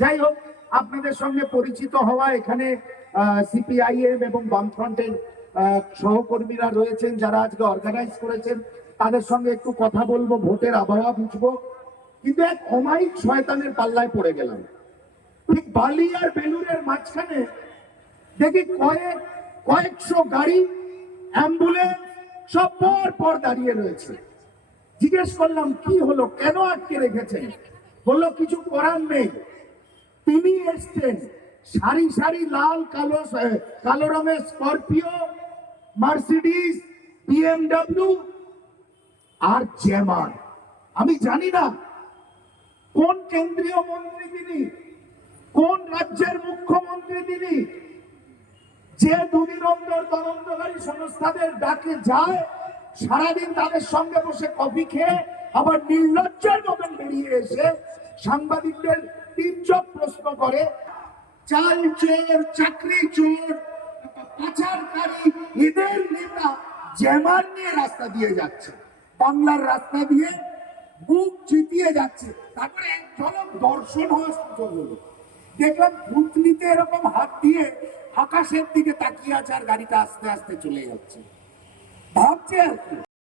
যাই হোক আপনাদের সঙ্গে পরিচিত হওয়া এখানে সিপিআইএম এবং বামফ্রন্টের সহকর্মীরা রয়েছেন, যারা আজকে অর্গানাইজ করেছেন, তাদের সঙ্গে একটু কথা বলব, ভোটের আবহাওয়া বুঝব। কিন্তু এক অমায়িক শয়তানের পাল্লায় পড়ে গেলাম। ঠিক বালি আর বেলুরের মাঝখানে দেখি কয়েক, কয়েকশো গাড়ি, অ্যাম্বুলেন্স, সব পর পর দাঁড়িয়ে রয়েছে। জিজ্ঞেস করলাম, কি হলো? কেন আটকে রেখেছেন? বলল, কিছু করার নেই। তিনি এসছেন। সারি সারি লাল, কালো কালো রঙের স্করপিও, মার্সিডিজ, বিএমডব্লিউ আর জ্যামার। আমি জানি না কোন কেন্দ্রীয় মন্ত্রী তিনি, কোন রাজ্যের মুখ্যমন্ত্রী তিনি, যে দুদিন অন্তর তদন্তকারী সংস্থাদের ডাকে যায়, সারাদিন তাদের সঙ্গে বসে কফি খেয়ে আবার নির্লজ্জের মতন বেরিয়ে এসে সাংবাদিকদের তীর্যক প্রশ্ন করে, চাল চোর, চাকরি চোর পাচারকারী, এদের নেতা জ্যামার নিয়ে রাস্তা দিয়ে যাচ্ছে। বাংলার রাস্তা দিয়ে বুক চিতিয়ে যাচ্ছে। তারপরে এক দর্শন হওয়ার সুযোগ হলো। দেখলাম ভুতনিতে এরকম হাত দিয়ে আকাশের দিকে তাকিয়ে আছে আর গাড়িটা আস্তে আস্তে চলে যাচ্ছে। ভাবছে আর কি?